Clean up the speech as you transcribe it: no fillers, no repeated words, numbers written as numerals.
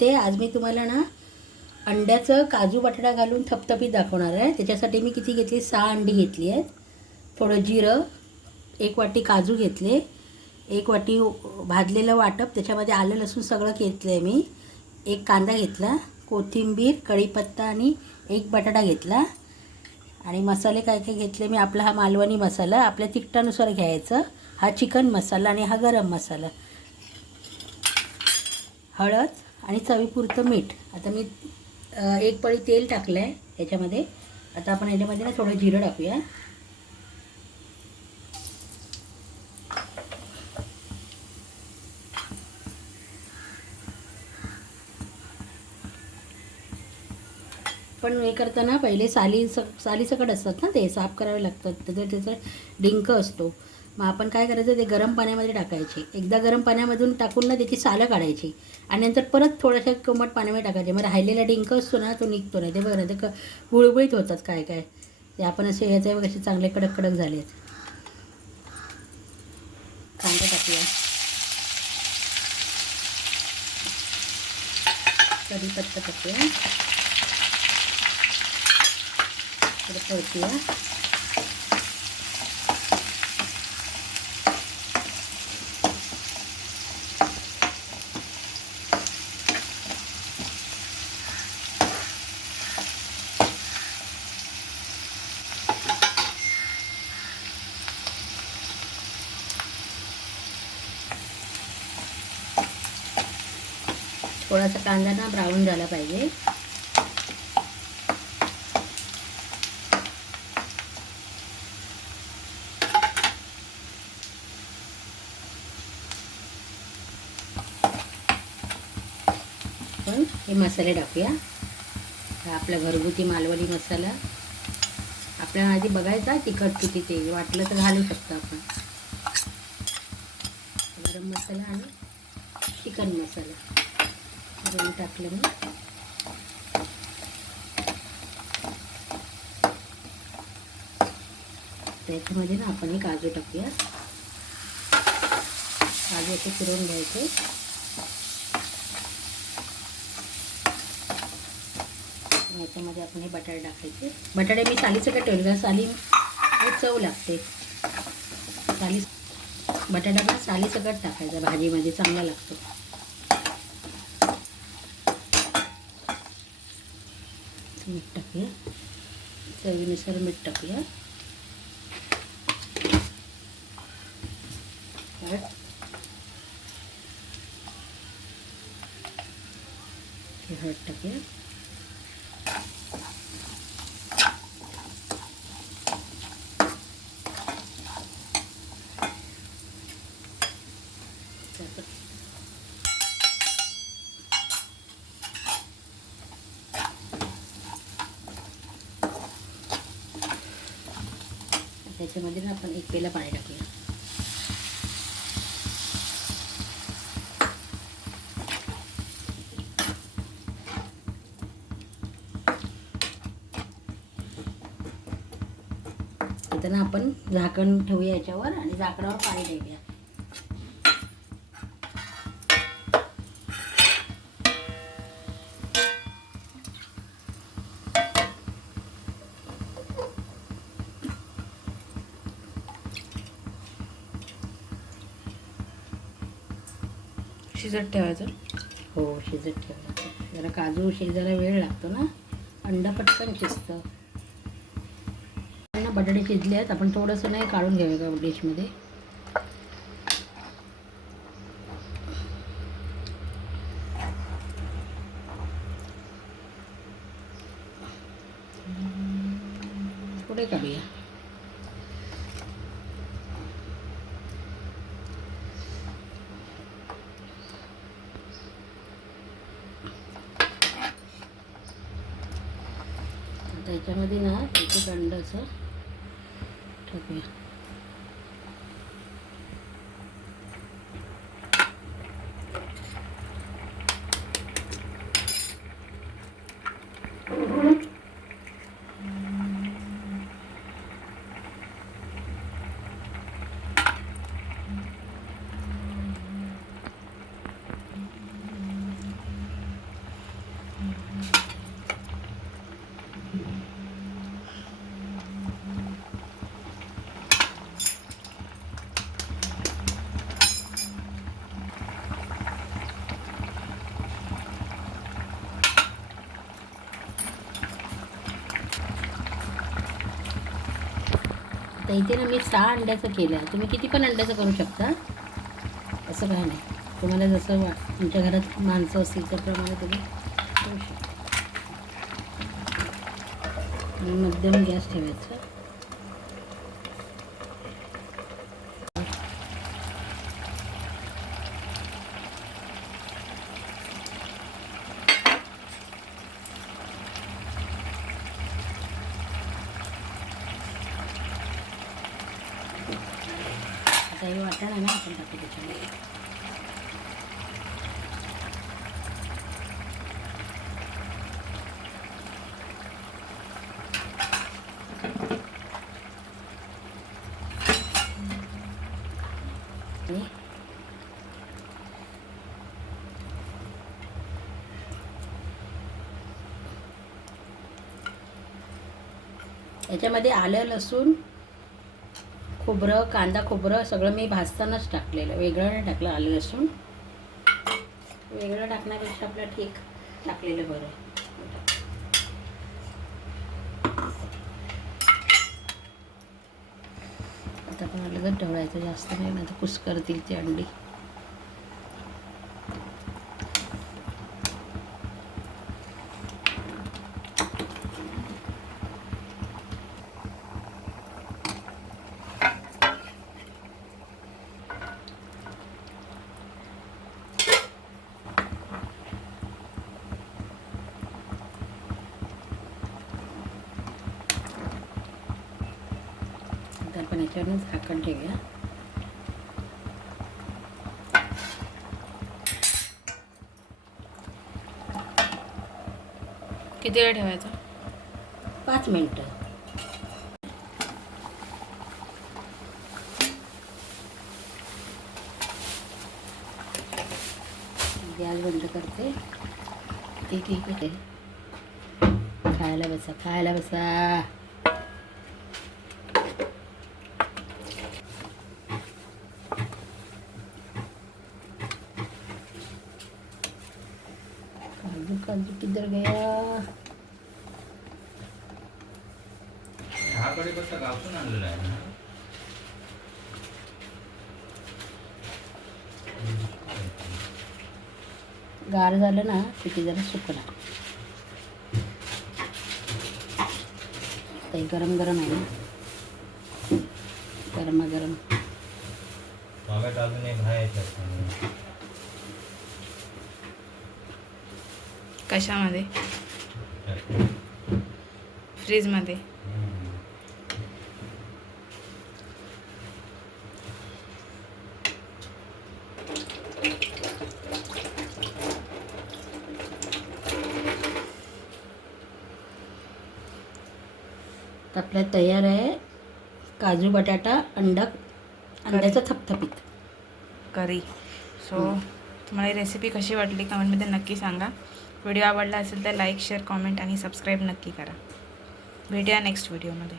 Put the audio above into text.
नमस्ते. आज मी तुम्हाला ना अंड्याचं काजू बटाटा घालून थपथपीत दाखवणार आहे. त्याच्यासाठी मी किती घेतली, 6 अंडी घेतली आहेत. थोडं जिरं, 1 वाटी काजू घेतले, 1 वाटी भाजलेलं वाटप, त्याच्यामध्ये आलं लसूण सगळं घेतलं आहे मी. 1 कांदा घेतला, कोथिंबीर, कढीपत्ता आणि 1 बटाटा घेतला. आणि मसाले काय काय घेतले मी, आपला हा मालवणी मसाला आपल्या तिखटानुसार घ्यायचं, हा चिकन मसाला आणि हा गरम मसाला, हळद आणि चवीपुरतं मीठ. आता मी 1 पळी तेल टाकलं आहे याच्यामध्ये. आता आपण याच्यामध्ये ना थोडं जिरं टाकूया. पण हे करताना पहिले सालीसकट असतात ना, ते साफ करावे लागतात. त्याचा डिंक असतो. मग आपण काय करायचं, ते गरम पाण्यामध्ये टाकायचे. एकदा गरम पाण्यामधून टाकून ना त्याची सालं काढायची आणि नंतर परत थोड्याशा कोमट पाण्यामध्ये टाकायचे. मग राहिलेला डिंक असतो ना, तो निघतो नाही. ते बघा ना, ते गुळगुळीत होतात काय काय. ते आपण असे याचे बघ असे चांगले कडक कडक झाले आहेत. कांदा टाकूया, कढीपत्ता टाकूया, थोडं परतूया. थोडासा कांदा ना ब्राऊन झाला पाहिजे. पण हे मसाले टाकूया. हा आपला घरगुती मालवणी मसाला. आपल्याला आधी बघायचा तिखट किती, ते वाटलं तर घालू शकतो आपण. गरम मसाला आणि चिकन मसाला दोन्ही टाकलं मी. त्याच्यामध्ये ना आपण हे काजू टाकूया. काजू असे फिरवून घ्यायचे. याच्यामध्ये आपण हे बटाटे टाकायचे. बटाटे मी सालीसकट ठेवले, का साली चव लागते. बटाटा पण सालीसकट टाकायचा, भाजीमध्ये चांगला लागतो. मीठ टाकूया, चवीनुसार मीठ टाकूया. हळद टाकूया. त्याच्यामध्ये ना आपण 1 पेला पाणी टाकूया. आता ना आपण झाकण ठेवूया याच्यावर आणि झाकणावर पाणी ठेवूया. शिजत ठेवायचं. हो, शिजत ठेवायचं. जरा काजू शिजायला वेळ लागतो ना, अंडा पटकन शिजतं. बटाटे शिजले आहेत. आपण थोडंसं नाही काढून घ्यावे का डिशमध्ये. पुढे काढूया. त्याच्यामध्ये ना एक अंड असं टाकूया. तर इथे ना मी 6 अंड्याचं केलं आहे. तुम्ही किती पण अंड्याचं करू शकता, असं काय नाही. तुम्हाला जसं तुमच्या घरात माणसं असतील त्याप्रमाणे तुम्ही करू शकता. आणि मध्यम गॅस ठेवायचा. आता हे वाटण आहे ना आपण टाकू त्याच्यामध्ये. याच्यामध्ये आलं, लसूण, खोबरं, कांदा, खोबरं सगळं मी भाजतानाच टाकलेलं, वेगळं नाही टाकलं. आलं लसूण वेगळं टाकण्यापेक्षा आपलं ठीक टाकलेलं बरं. आता आपण अलगद ठेवायचं, जास्त नाही ना तर कुस्करतील ती अंडी. आपण याच्यावरच झाकण ठेवूया. किती वेळ ठेवायचा? 5 मिनिटं. गॅस बंद करते. ठीक आहे. खायला बसा, खायला बसा. काजू किधर गया? हा कढीपत्ता गावसून आणलेला आहे ना. गार झालं ना किती जरा सुकणार. ते गरम गरम आहे ना, गरमागरम. टोमॅटो अजून एक आहे याच्यात. कशामध्ये? फ्रीजमध्ये. आपल्या तयार आहे काजू बटाटा अंड्याचं थपथपीत करी. सो तुम्हाला ही रेसिपी कशी वाटली कमेंटमध्ये नक्की सांगा. व्हिडिओ आवडला असेल तर लाईक, शेअर, कॉमेंट आणि सबस्क्राईब नक्की करा. भेटूया नेक्स्ट व्हिडिओमध्ये.